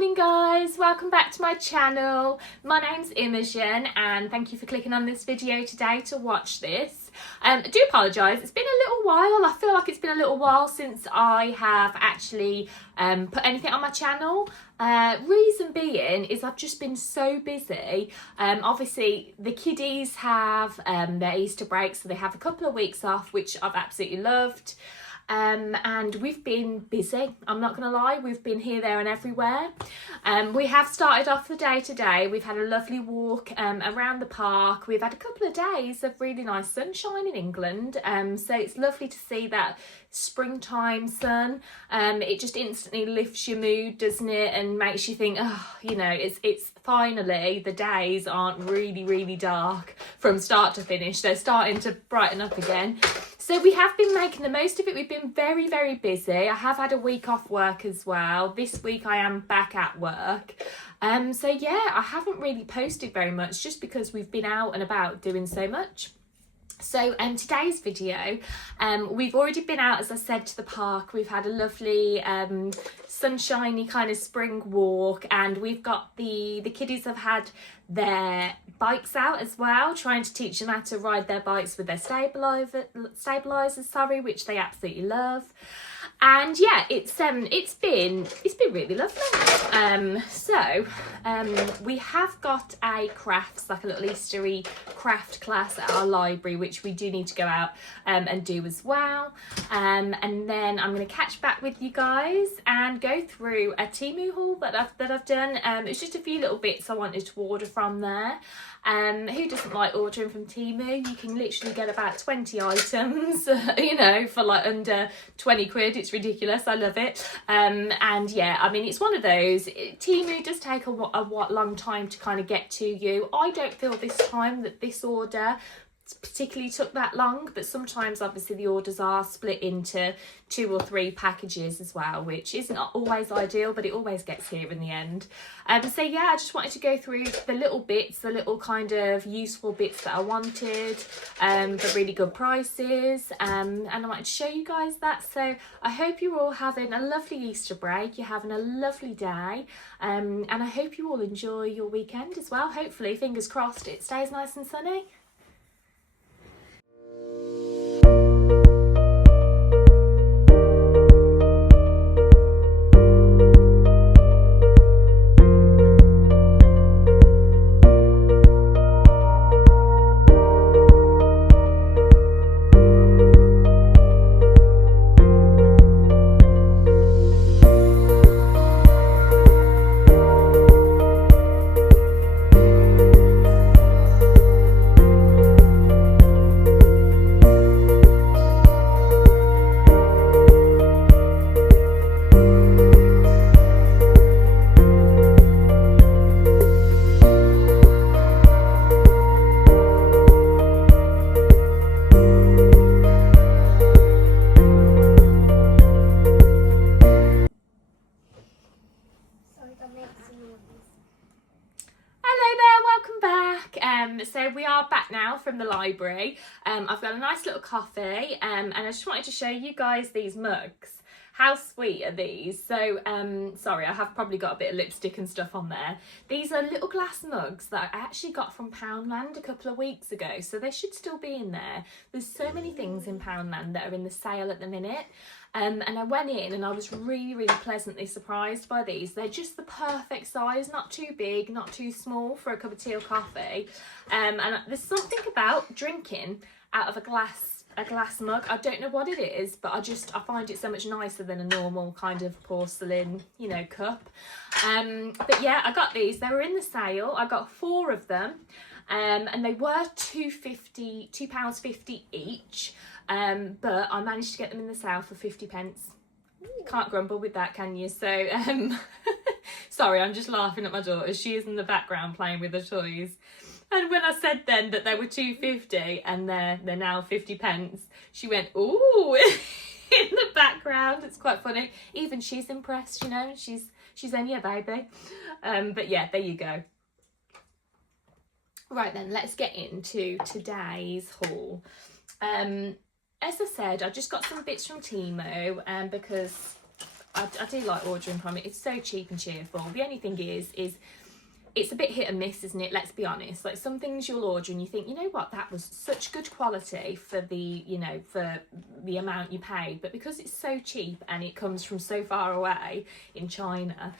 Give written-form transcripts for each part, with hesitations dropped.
morning guys, welcome back to my channel. My name's Imogen and thank you for clicking on this video today to watch this. I do apologise, it's been a little while. I feel like it's been a little while since I have actually put anything on my channel. Reason being is I've just been so busy. Obviously the kiddies have their Easter break, so they have a couple of weeks off, which I've absolutely loved. And we've been busy, I'm not gonna lie. We've been here, there and everywhere. We have started off the day today. We've had a lovely walk around the park. We've had a couple of days of really nice sunshine in England, so it's lovely to see that springtime sun. It just instantly lifts your mood, doesn't it, and makes you think, oh, you know, it's finally, the days aren't really dark from start to finish. They're starting to brighten up again. So we have been making the most of it. We've been very busy. I have had a week off work as well. This week I am back at work. So yeah, I haven't really posted very much just because we've been out and about doing so much. So today's video, we've already been out, as I said, to the park. We've had a lovely sunshiny kind of spring walk, and we've got the kiddies have had their bikes out as well, trying to teach them how to ride their bikes with their stabilizers, sorry, which they absolutely love. And yeah, it's been really lovely. We have got a crafts, like a little Eastery craft class at our library, which we do need to go out and do as well. And then I'm going to catch back with you guys and go through a Temu haul that I've done. It's just a few little bits I wanted to order from there. Who doesn't like ordering from Temu? You can literally get about 20 items, you know, for like under 20 quid. It's ridiculous. I love it. And yeah, I mean, it's one of those. Temu does take a long time to kind of get to you. I don't feel this time that this order particularly took that long, but sometimes obviously the orders are split into 2 or 3 packages as well, which isn't always ideal, but it always gets here in the end. So yeah, I just wanted to go through the little bits, the little kind of useful bits that I wanted for really good prices, and I wanted to show you guys that. So I hope you're all having a lovely Easter break, you're having a lovely day, and I hope you all enjoy your weekend as well. Hopefully, fingers crossed, it stays nice and sunny. So we are back now from the library. I've got a nice little coffee, and I just wanted to show you guys these mugs. How sweet are these? So sorry, I have probably got a bit of lipstick and stuff on there. These are little glass mugs that I actually got from Poundland a couple of weeks ago, so they should still be in there. There's so many things in Poundland that are in the sale at the minute. And I went in and I was really pleasantly surprised by these. They're just the perfect size, not too big, not too small for a cup of tea or coffee. And there's something about drinking out of a glass mug. I don't know what it is, but I find it so much nicer than a normal kind of porcelain, you know, cup. But yeah, I got these. They were in the sale. I got 4 of them. And they were £2.50 each. But I managed to get them in the sale for 50p. Can't grumble with that, can you? So, sorry, I'm just laughing at my daughter. She is in the background playing with her toys. And when I said then that they were £2.50 and they're now 50p, she went, ooh, in the background. It's quite funny. Even she's impressed, you know. She's only a baby. But yeah, there you go. Right then, let's get into today's haul. As I said, I just got some bits from Temu because I do like ordering from it. It's so cheap and cheerful. The only thing is it's a bit hit and miss, isn't it? Let's be honest. Like some things you'll order and you think, you know what, that was such good quality for the, you know, for the amount you paid. But because it's so cheap and it comes from so far away in China,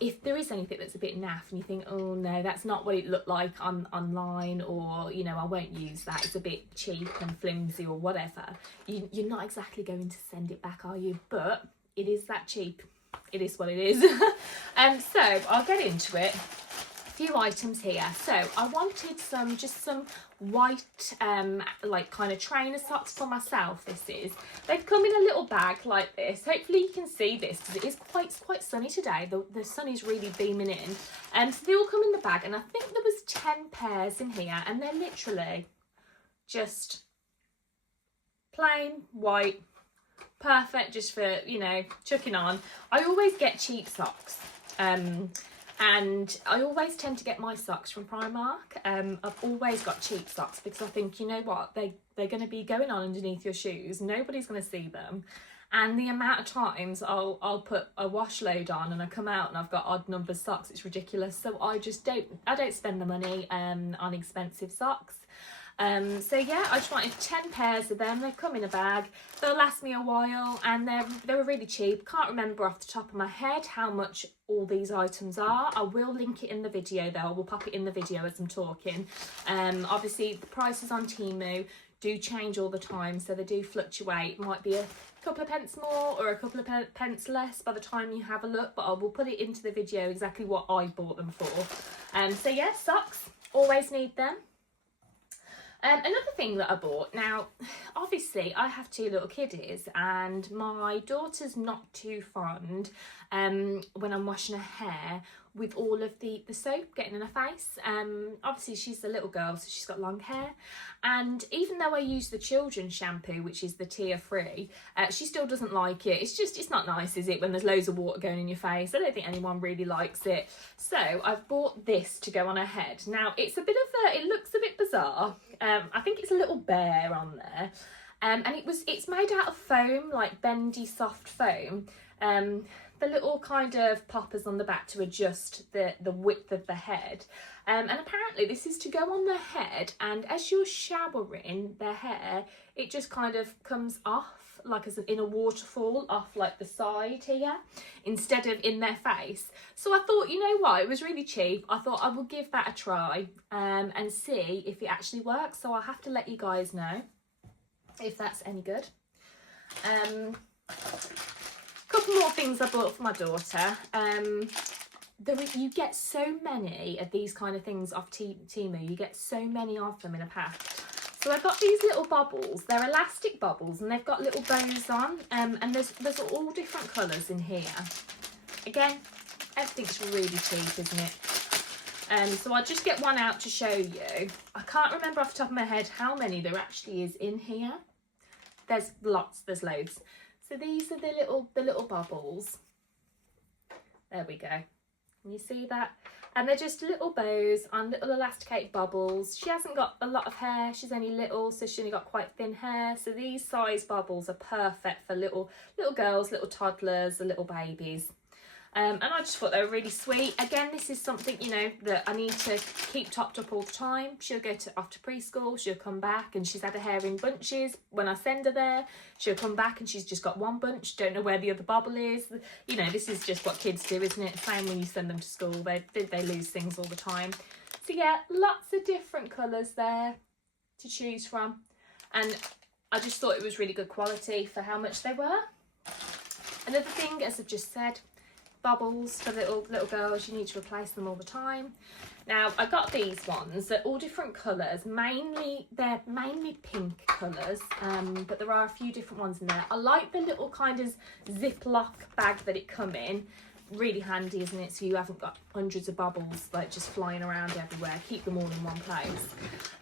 if there is anything that's a bit naff and you think, oh no, that's not what it looked like online, or, you know, I won't use that, it's a bit cheap and flimsy or whatever, you're not exactly going to send it back, are you? But it is that cheap. It is what it is. So I'll get into it. A few items here. So I wanted just some white like kind of trainer socks for myself. They've come in a little bag like this. Hopefully you can see this because it is quite sunny today. The sun is really beaming in. So they all come in the bag, and I think there was 10 pairs in here, and they're literally just plain white. Perfect just for, you know, chucking on. I always get cheap socks, and I always tend to get my socks from Primark. I've always got cheap socks because I think, you know what, they're going to be going on underneath your shoes, nobody's going to see them, and the amount of times I'll put a wash load on and I come out and I've got odd number socks, it's ridiculous. So I don't spend the money on expensive socks. So yeah, I just wanted 10 pairs of them. They come in a bag, they'll last me a while, and they were really cheap. Can't remember off the top of my head how much all these items are. I will link it in the video though. I will pop it in the video as I'm talking. Obviously the prices on Temu do change all the time, so they do fluctuate. It might be a couple of pence more or a couple of pence less by the time you have a look, but I will put it into the video exactly what I bought them for. So yeah, socks, always need them. Another thing that I bought, now obviously I have 2 little kiddies and my daughter's not too fond when I'm washing her hair with all of the soap getting in her face. Obviously she's a little girl, so she's got long hair, and even though I use the children's shampoo, which is the tear free, she still doesn't like it. It's not nice, is it, when there's loads of water going in your face? I don't think anyone really likes it. So I've bought this to go on her head. Now it looks a bit bizarre. I think it's a little bear on there, and it's made out of foam, like bendy soft foam. The little kind of poppers on the back to adjust the width of the head, and apparently this is to go on the head, and as you're showering their hair, it just kind of comes off like as in a waterfall off like the side here instead of in their face. So I thought, you know what, it was really cheap. I thought I will give that a try and see if it actually works. So I'll have to let you guys know if that's any good. Couple more things I bought for my daughter. You get so many of these kind of things off Temu. You get so many of them in a pack. So I've got these little bubbles. They're elastic bubbles and they've got little bows on, and there's all different colours in here. Again, everything's really cheap, isn't it? So I'll just get one out to show you. I can't remember off the top of my head how many there actually is in here. There's lots, there's loads. So these are the little bubbles. There we go. Can you see that? And they're just little bows on little elasticated bubbles. She hasn't got a lot of hair. She's only little, so she's only got quite thin hair. So these size bubbles are perfect for little girls, little toddlers, little babies. And I just thought they were really sweet. Again, this is something, you know, that I need to keep topped up all the time. She'll go off to preschool, she'll come back and she's had her hair in bunches. When I send her there, she'll come back and she's just got one bunch, don't know where the other bubble is. You know, this is just what kids do, isn't it? Same when you send them to school, they lose things all the time. So yeah, lots of different colours there to choose from. And I just thought it was really good quality for how much they were. Another thing, as I've just said, bubbles for little girls. You need to replace them all the time. Now I got these ones. They're all different colours. They're mainly pink colours, but there are a few different ones in there. I like the little kind of Ziploc bag that it come in. Really handy, isn't it? So you haven't got hundreds of bubbles like just flying around everywhere. Keep them all in one place.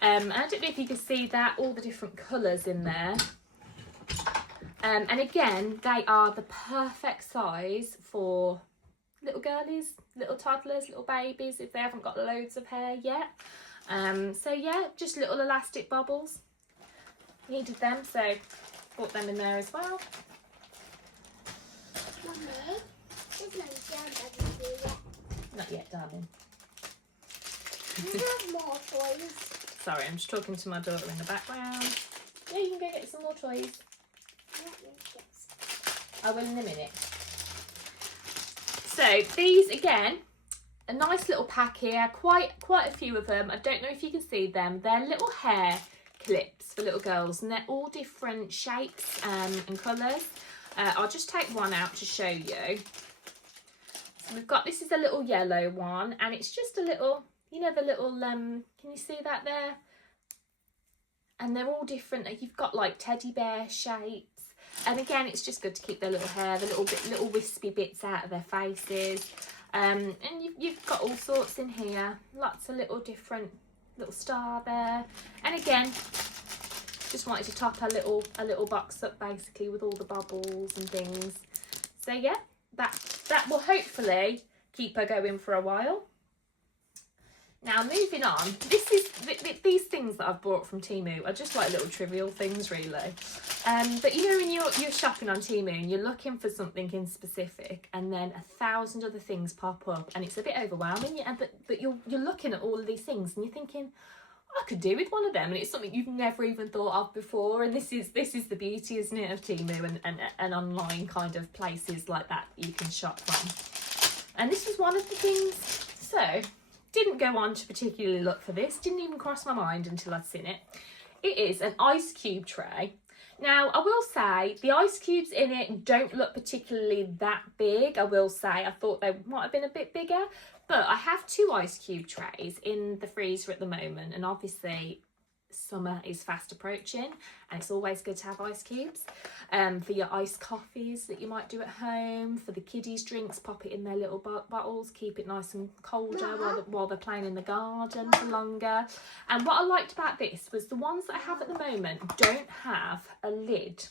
And I don't know if you can see that, all the different colours in there. And again, they are the perfect size for little girlies, little toddlers, little babies if they haven't got loads of hair yet. So yeah, just little elastic bubbles. Needed them, so bought them in there as well. Not yet, darling. You have more toys. Sorry, I'm just talking to my daughter in the background. Yeah, you can go get some more toys. I will in a minute. So these again, a nice little pack here. Quite a few of them. I don't know if you can see them. They're little hair clips for little girls, and they're all different shapes and colours. I'll just take one out to show you. So we've got, this is a little yellow one, and it's just a little, you know, the little can you see that there? And they're all different. You've got like teddy bear shapes, and again, it's just good to keep their little hair, the little wispy bits out of their faces. And you've got all sorts in here, lots of little different little star there, and again, just wanted to top a little box up basically with all the bubbles and things. So yeah, that will hopefully keep her going for a while. Now moving on, these things that I've bought from Temu are just like little trivial things really. But you know when you're shopping on Temu and you're looking for something in specific, and then 1,000 other things pop up, and it's a bit overwhelming. But you're looking at all of these things and you're thinking, I could do with one of them, and it's something you've never even thought of before. And this is the beauty, isn't it, of Temu and online kind of places like that you can shop from. And this was one of the things. So didn't go on to particularly look for this, didn't even cross my mind until I'd seen it. It is an ice cube tray. Now, I will say the ice cubes in it don't look particularly that big. I will say I thought they might have been a bit bigger, but I have 2 ice cube trays in the freezer at the moment, and obviously summer is fast approaching, and it's always good to have ice cubes for your iced coffees that you might do at home, for the kiddies drinks, pop it in their little bottles, keep it nice and colder while they're playing in the garden for longer. And what I liked about this was the ones that I have at the moment don't have a lid,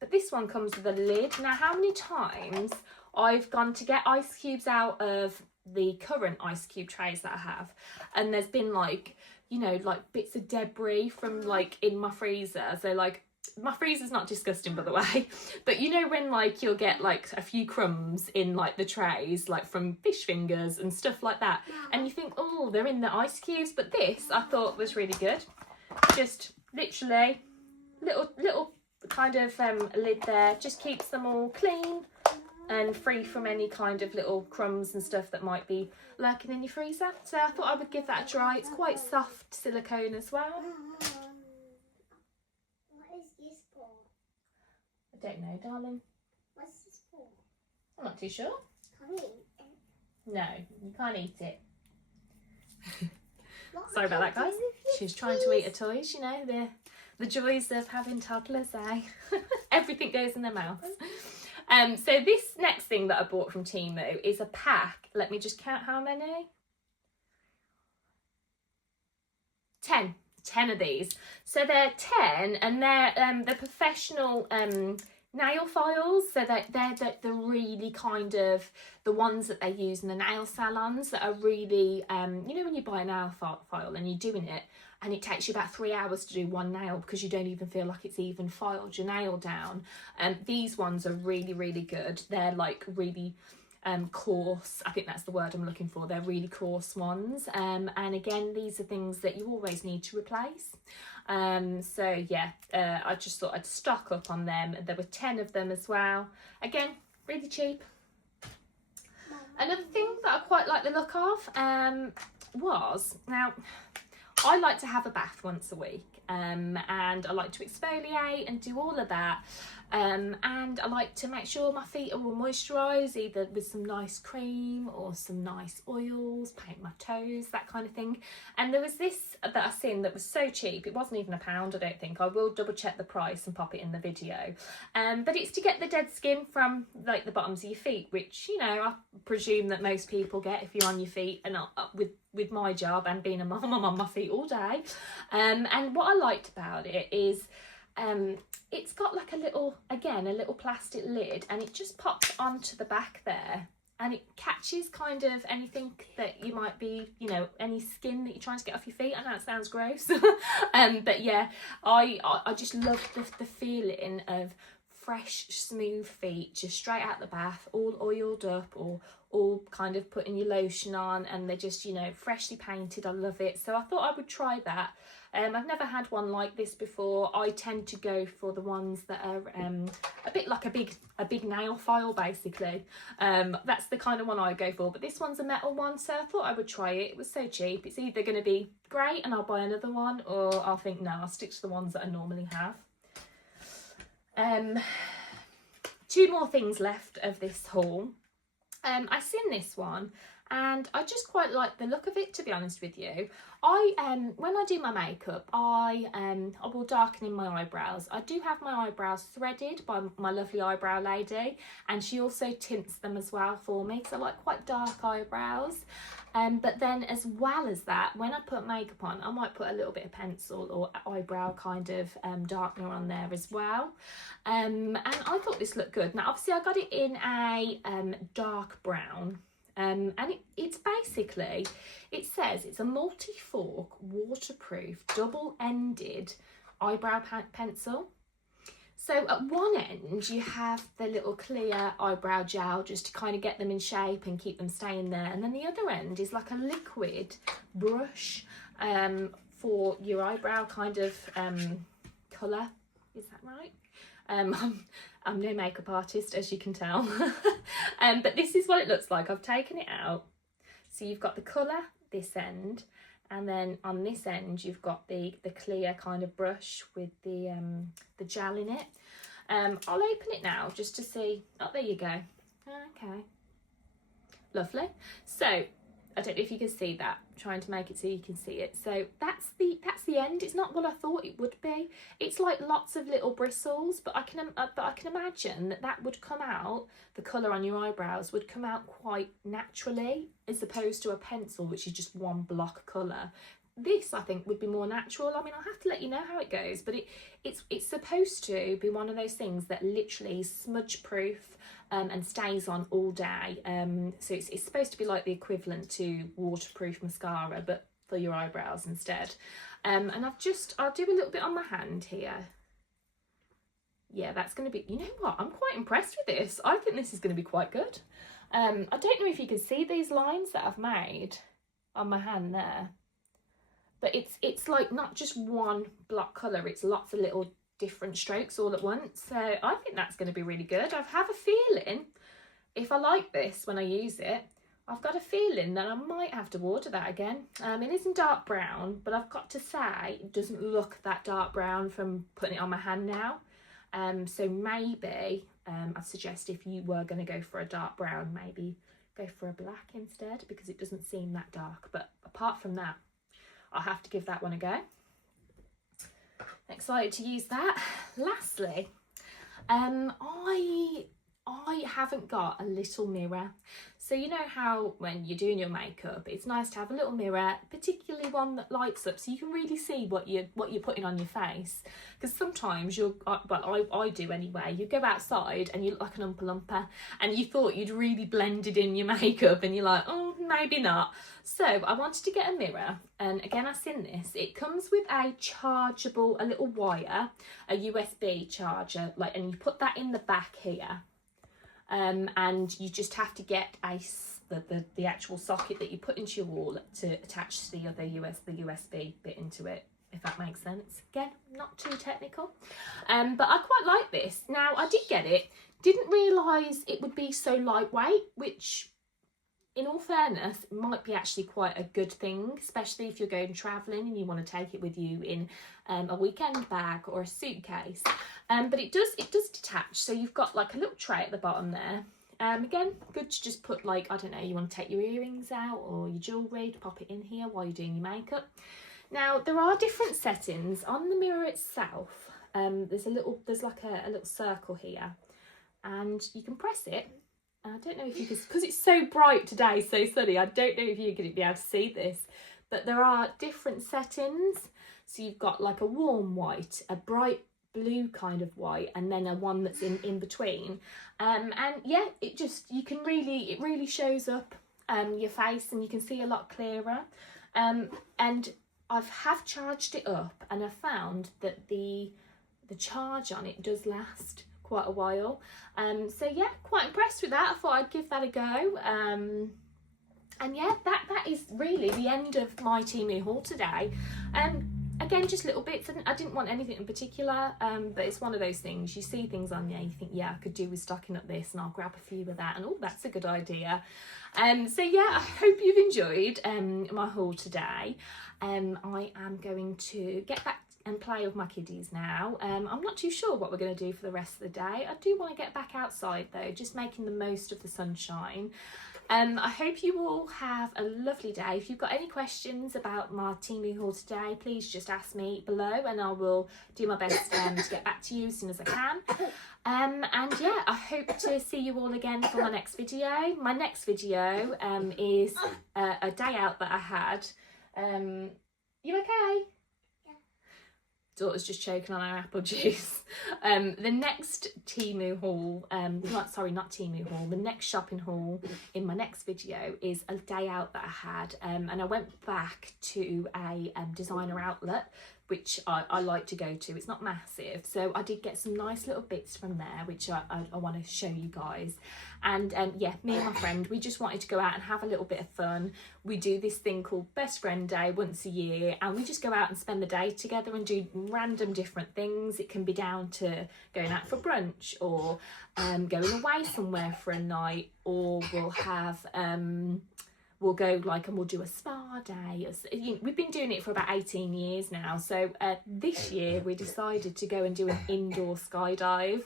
but this one comes with a lid. Now, how many times I've gone to get ice cubes out of the current ice cube trays that I have, and there's been like, you know, like bits of debris from like in my freezer. So like my freezer's not disgusting, by the way, but you know when like you'll get like a few crumbs in like the trays, like from fish fingers and stuff like that, and you think, oh, they're in the ice cubes. But this I thought was really good. Just literally little kind of lid there, just keeps them all clean and free from any kind of little crumbs and stuff that might be lurking in your freezer. So I thought I would give that a try. It's quite soft silicone as well. What is this for? I don't know, darling. What's this for? I'm not too sure. Can we eat it? No, you can't eat it. What Sorry about that, can I guys. do with this, She's trying to eat her toys, you know, the joys of having toddlers, eh? Everything goes in their mouths. So this next thing that I bought from Temu is a pack. Let me just count how many. 10 of these. So they're 10, and they're professional nail files. So they're really kind of the ones that they use in the nail salons that are really, you know when you buy a nail file and you're doing it, and it takes you about 3 hours to do one nail because you don't even feel like it's even filed your nail down. These ones are really, really good. They're like really coarse. I think that's the word I'm looking for. They're really coarse ones. And again, these are things that you always need to replace. So yeah, I just thought I'd stock up on them. There were 10 of them as well. Again, really cheap. Another thing that I quite like the look of was, now, I like to have a bath once a week, and I like to exfoliate and do all of that, and I like to make sure my feet are all moisturised, either with some nice cream or some nice oils, paint my toes, that kind of thing. And there was this that I seen that was so cheap, it wasn't even £1, I don't think. I will double check the price and pop it in the video, but it's to get the dead skin from like the bottoms of your feet, which, you know, I presume that most people get if you're on your feet, and with my job and being a mum, I'm on my feet all day. And what I liked about it is it's got like a little plastic lid, and it just pops onto the back there, and it catches kind of anything that you might be, you know, any skin that you're trying to get off your feet. I know it sounds gross, but yeah, I just love the feeling of fresh, smooth feet, just straight out the bath, all oiled up or all kind of putting your lotion on, and they're just, you know, freshly painted. I love it. So I thought I would try that. I've never had one like this before. I tend to go for the ones that are a bit like a big nail file, basically. That's the kind of one I go for, but this one's a metal one, so I thought I would try it. It was so cheap. It's either going to be great and I'll buy another one, or I'll think, no, I'll stick to the ones that I normally have. Two more things left of this haul. I seen this one and I just quite like the look of it, to be honest with you. When I do my makeup, I will darken in my eyebrows. I do have my eyebrows threaded by my lovely eyebrow lady, and she also tints them as well for me, because I like quite dark eyebrows. But then as well as that, when I put makeup on, I might put a little bit of pencil or eyebrow kind of darkener on there as well. And I thought this looked good. Now obviously I got it in a dark brown. And it's basically, it says it's a multi-fork, waterproof, double-ended eyebrow pencil. So at one end you have the little clear eyebrow gel just to kind of get them in shape and keep them staying there, and then the other end is like a liquid brush for your eyebrow kind of colour. Is that right? I'm no makeup artist, as you can tell. But this is what it looks like. I've taken it out. So you've got the colour this end, and then on this end you've got the clear kind of brush with the gel in it. I'll open it now just to see. Oh, there you go. Okay, lovely. So I don't know if you can see that. I'm trying to make it so you can see it. So that's the end. It's not what I thought it would be. It's like lots of little bristles, but I can imagine that would come out. The colour on your eyebrows would come out quite naturally, as opposed to a pencil, which is just one block colour. This, I think, would be more natural. I mean, I'll have to let you know how it goes, but it's supposed to be one of those things that literally is smudge proof and stays on all day. So it's supposed to be like the equivalent to waterproof mascara, but for your eyebrows instead. And I'll do a little bit on my hand here. Yeah, that's going to be, you know what, I'm quite impressed with this. I think this is going to be quite good. I don't know if you can see these lines that I've made on my hand there. But it's like not just one block colour, it's lots of little different strokes all at once. So I think that's going to be really good. I have a feeling, if I like this when I use it, I've got a feeling that I might have to order that again. It isn't dark brown, but I've got to say it doesn't look that dark brown from putting it on my hand now. So maybe I'd suggest, if you were going to go for a dark brown, maybe go for a black instead, because it doesn't seem that dark. But apart from that, I'll have to give that one a go. Excited to use that. Lastly, I haven't got a little mirror. So you know how when you're doing your makeup, it's nice to have a little mirror, particularly one that lights up so you can really see what you're putting on your face. Because sometimes I do anyway, you go outside and you look like an Oompa Loompa and you thought you'd really blended in your makeup and you're like, oh, maybe not. So I wanted to get a mirror, and again, I've seen this. It comes with a chargeable, a little wire, a USB charger, and you put that in the back here. And you just have to get the actual socket that you put into your wall to attach the other USB bit into it, if that makes sense. Again, not too technical, but I quite like this. Now, I did get it, didn't realise it would be so lightweight, which, in all fairness, might be actually quite a good thing, especially if you're going travelling and you want to take it with you in a weekend bag or a suitcase. But it does detach, so you've got like a little tray at the bottom there. Again, good to just put, like, I don't know, you want to take your earrings out or your jewellery, to pop it in here while you're doing your makeup. Now, there are different settings on the mirror itself. There's like a little circle here, and you can press it. I don't know if you can, because it's so bright today, so sunny, I don't know if you're going to be able to see this, but there are different settings. So you've got like a warm white, a bright blue kind of white, and then a one that's in between. And yeah, it really shows up your face, and you can see a lot clearer. And I have charged it up, and I found that the charge on it does last, quite a while. So yeah, quite impressed with that. I thought I'd give that a go. And yeah, that is really the end of my Temu haul today. Again, just little bits, and I didn't want anything in particular, but it's one of those things, you see things on there, you think, yeah, I could do with stocking up this, and I'll grab a few of that, and oh, that's a good idea. So yeah, I hope you've enjoyed my haul today. I am going to get back and play with my kiddies now. I'm not too sure what we're going to do for the rest of the day. I do want to get back outside though, just making the most of the sunshine. I hope you all have a lovely day. If you've got any questions about my Temu haul today, please just ask me below and I will do my best to get back to you as soon as I can. And yeah, I hope to see you all again for my next video. My next video is a day out that I had. You okay? Daughter's just choking on our apple juice. The next Temu haul, not Temu haul, the next shopping haul in my next video is a day out that I had, and I went back to a designer outlet which I like to go to. It's not massive, so I did get some nice little bits from there which I want to show you guys. And yeah, me and my friend, we just wanted to go out and have a little bit of fun. We do this thing called Best Friend Day once a year, and we just go out and spend the day together and do random different things. It can be down to going out for brunch, or going away somewhere for a night, or we'll have we'll go like and we'll do a spa day. We've been doing it for about 18 years now, so this year we decided to go and do an indoor skydive.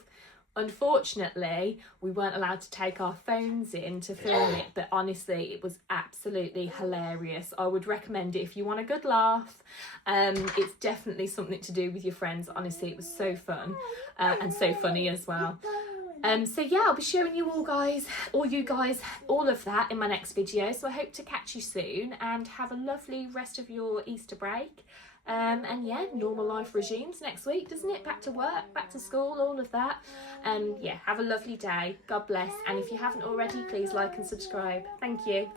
Unfortunately, we weren't allowed to take our phones in to film it, but honestly, it was absolutely hilarious. I would recommend it if you want a good laugh. It's definitely something to do with your friends. Honestly, it was so fun and so funny as well. So yeah, I'll be showing you all of that in my next video. So I hope to catch you soon and have a lovely rest of your Easter break. And yeah, normal life resumes next week, doesn't it? Back to work, back to school, all of that. Yeah, have a lovely day. God bless. And if you haven't already, please like and subscribe. Thank you.